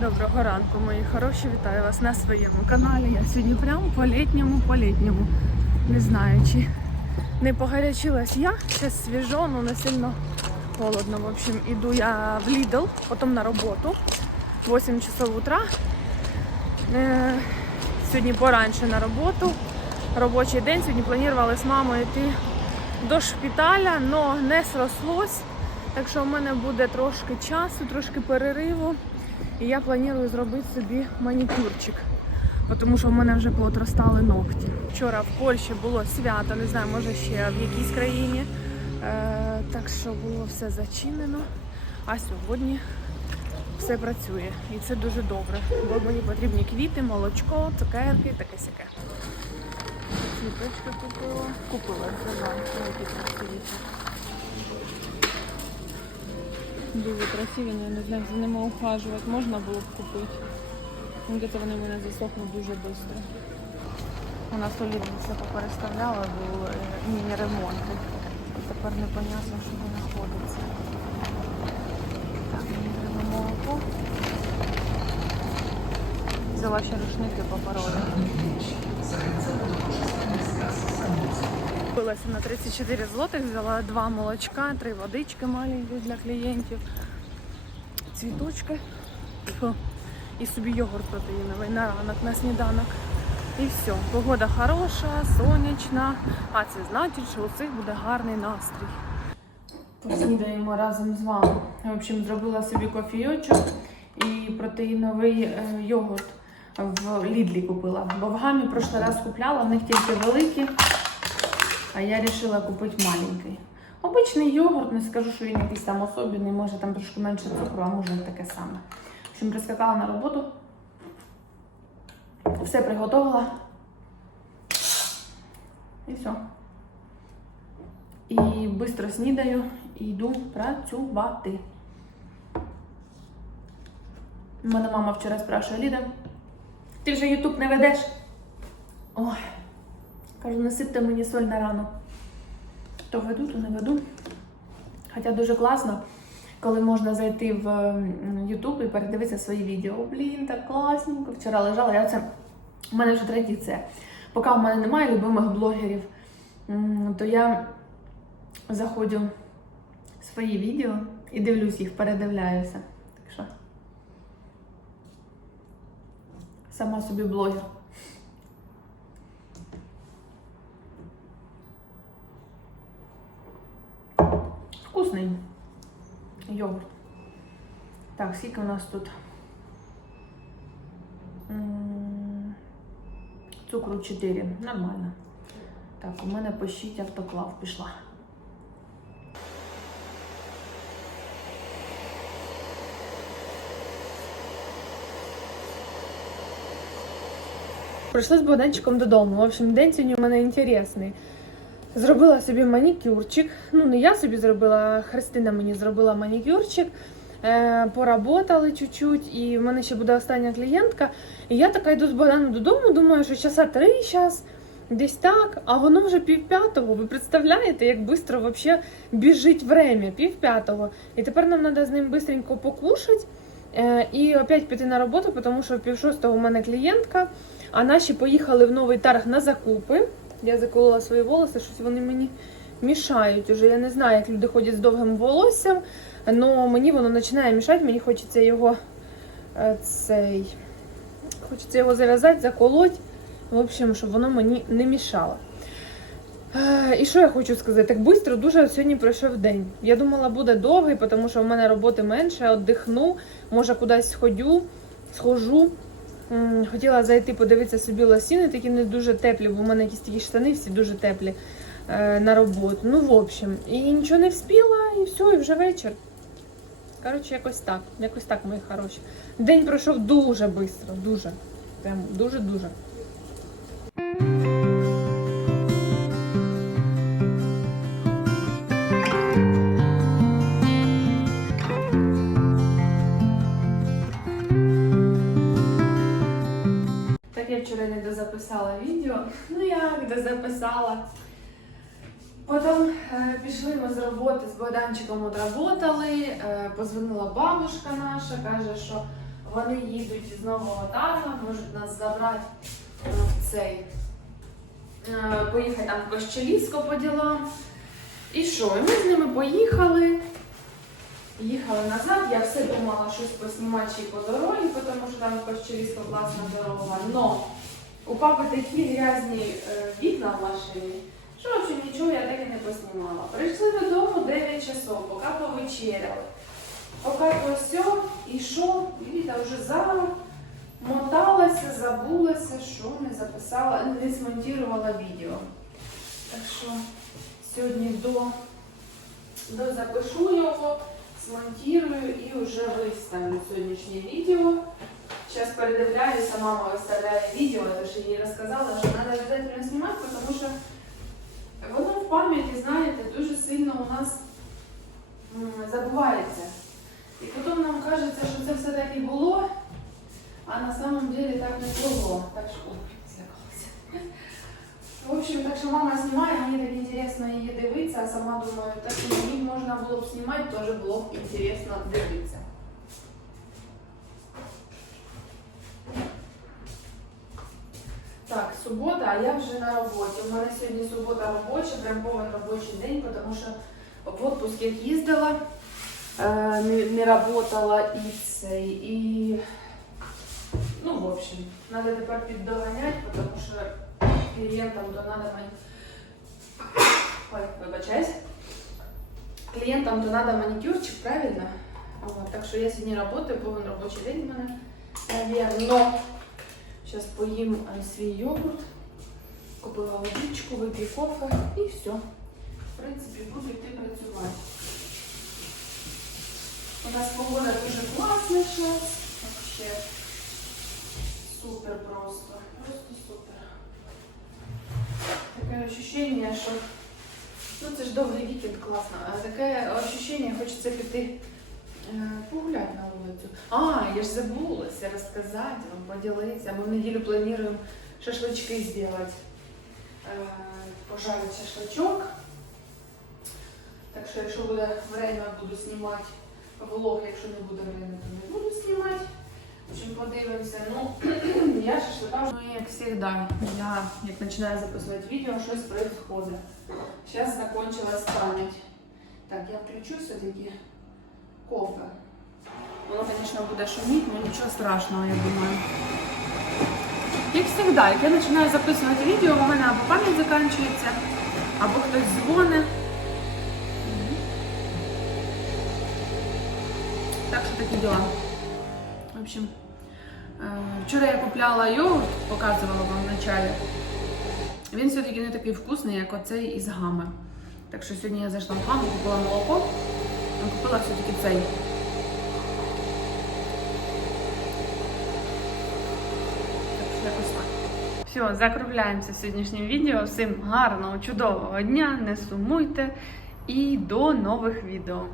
Доброго ранку, мої хороші. Вітаю вас на своєму каналі. Я сьогодні прямо по літньому, по літньому. Не знаю, чи не погарячилась я. Зараз свіжо, ну не сильно холодно. В общем, іду я в Lidl, потім на роботу. 8 часов утра. Е, сьогодні поранше на роботу. Робочий день. Сьогодні планували з мамою йти до шпиталя, але не срослось. Так що в мене буде трошки часу, трошки перериву. І я планую зробити собі манікюрчик, тому що в мене вже поотростали ногті. Вчора в Польщі було свято, не знаю, може ще в якійсь країні. Е, так що було все зачинено. А сьогодні все працює. І це дуже добре. Бо мені потрібні квіти, молочко, цукерки, таке сяке. Цвіточки купила. Купила. Які красивіші. Дуже красиві, але я не знаю, за ними ухажувати можна було б купити. Ну, Где-то вони в мене засохнуть дуже швидко. У нас все попереставляла, був е, міні-ремонт. Тепер непонятно, що де знаходиться. Так, мені треба молоко. Взяла ще рушники по породі. Купилася на 34 злотих, взяла два молочка, три водички маленькі для клієнтів, цвіточки Фу. і собі йогурт протеїновий на ранок, на сніданок. І все. Погода хороша, сонячна, а це значить, що у всіх буде гарний настрій. Поснідаємо разом з вами. В общем, зробила собі кофійочок і протеїновий е, йогурт в Лідлі купила. Бо в гамі прошлий раз купляла, в них тільки великі. А я вирішила купити маленький. Обичний йогурт, не скажу, що він якийсь там особливий, може там трошки менше цукру, а може таке саме. В общем, прискакала на роботу, все приготувала. І все. І швидко снідаю і йду працювати. У мене мама вчора спрашує, Ліда, ти вже Ютуб не ведеш? Ой. Кажу, насипте мені соль на рану. То веду, то не веду. Хоча дуже класно, коли можна зайти в YouTube і передивитися свої відео. Блін, так класненько. Вчора лежала, я це. У мене вже це. Поки в мене немає любимих блогерів, то я заходжу в свої відео і дивлюсь їх, передивляюся. Так що сама собі блогер. Вкусний йогурт. Так, скільки у нас тут? Цукру 4. Нормально. Так, у мене пощить автоклав пішла. Прийшла з Богданчиком додому. В общем, день сьогодні у мене інтересний. Зробила собі манікюрчик. Ну, не я собі зробила, Христина мені зробила манікюрчик. Е, поработали чуть-чуть, і в мене ще буде остання клієнтка. І я така йду з Богданом додому, думаю, що часа три зараз, десь так, а воно вже пів п'ятого. Ви представляєте, як швидко вообще біжить время, пів п'ятого. І тепер нам треба з ним швидко покушати. Е, і опять піти на роботу, тому що пів шостого у мене клієнтка, а наші поїхали в новий тарг на закупи. Я заколола свої волоси, щось вони мені мішають. Уже я не знаю, як люди ходять з довгим волоссям, але мені воно починає мішати, мені хочеться його е, цей. Хочеться його зав'язати, заколоть. В общем, щоб воно мені не мішало. Е, І що я хочу сказати? Так швидко дуже сьогодні пройшов день. Я думала, буде довгий, тому що в мене роботи менше, віддихну, може кудись сходю, схожу. Хотіла зайти подивитися собі лосіни, такі не дуже теплі, бо в мене якісь такі штани всі дуже теплі е, на роботу. Ну, в общем, і нічого не вспіла, і все, і вже вечір. Коротше, якось так. Якось так, мої хороші. День пройшов дуже швидко, дуже. Прям дуже-дуже. Вчора не дозаписала відео. Ну як дозаписала. Потім е, пішли ми з роботи з Богданчиком отработали. Е, позвонила бабушка наша, каже, що Вони їдуть з нового тата, можуть нас забрати е, в цей. е, Поїхати там в Кощелівсько по ділам. І що? І ми з ними поїхали. Їхали назад, я все думала щось поснімати й по дорозі, тому що там Кощелівська класна дорога. Но у папи такі грязні е, вікна в машині, що в нічого я так і не поснімала. Прийшли додому 9 часов, поки повечеряли. Поки то все, і що, Ліда вже замоталася, забулася, що не записала, не змонтувала відео. Так що сьогодні до, до запишу його, смонтирую і вже виставлю сьогоднішнє відео. Зараз передивляюся, мама виставляє відео, я ж їй розказала, що треба обов'язково знімати, тому що воно в пам'яті, знаєте, дуже сильно у нас м, забувається. І потім нам кажеться, що це все так і було, а на самом деле так не було. Так що, що мама знімає, мені так інтересно її дивитися, а сама думаю, так і мені можна було б знімати, теж було б інтересно дивитися. Так, субота, а я вже на роботі. У мене сьогодні субота робоча, прям повен робочий день, тому що в отпуск як їздила, е, не, не работала і цей, і ну, в общем, треба тепер піддоганяти, тому що клієнтам то треба мені. Ой, вибачаюсь. Клієнтам то треба манікюрчик, правильно? От, так що я сьогодні працюю, повен робочий день в мене, наверно. Зараз поїм е, свій йогурт, купила водичку, вип'ю кофе і все. В принципі, буду йти працювати. У нас погода дуже класна зараз. Вообще супер просто. Просто супер. Таке ощущення, що ну це ж довгий вікенд класно. А таке ощущення, хочеться піти е, погуляти на вулицю. А, я ж забулася розказати вам, поділитися. Ми в неділю плануємо шашлички зробити. Е, пожарити шашличок. Так що, якщо буде время, буду знімати влог, якщо не буде время, то не буду знімати. В подивимося. Ну, я шашлика, ну, як завжди, я як починаю записувати відео, щось происходит. Зараз закончилась пам'ять. Так, я включу все-таки кофе. Воно, звісно, буде шуміти, але нічого страшного, я думаю. Як завжди, як я починаю записувати відео, у мене або пам'ять закінчується, або хтось дзвонить. Так що такі діла. В общем, е, вчора я купляла йогурт, показувала вам в началі. Він все-таки не такий вкусний, як оцей із гами. Так що сьогодні я зайшла в гаму, купила молоко, а купила все-таки цей. Все, закругляємося сьогоднішнім відео. Всім гарного, чудового дня, не сумуйте і до нових відео.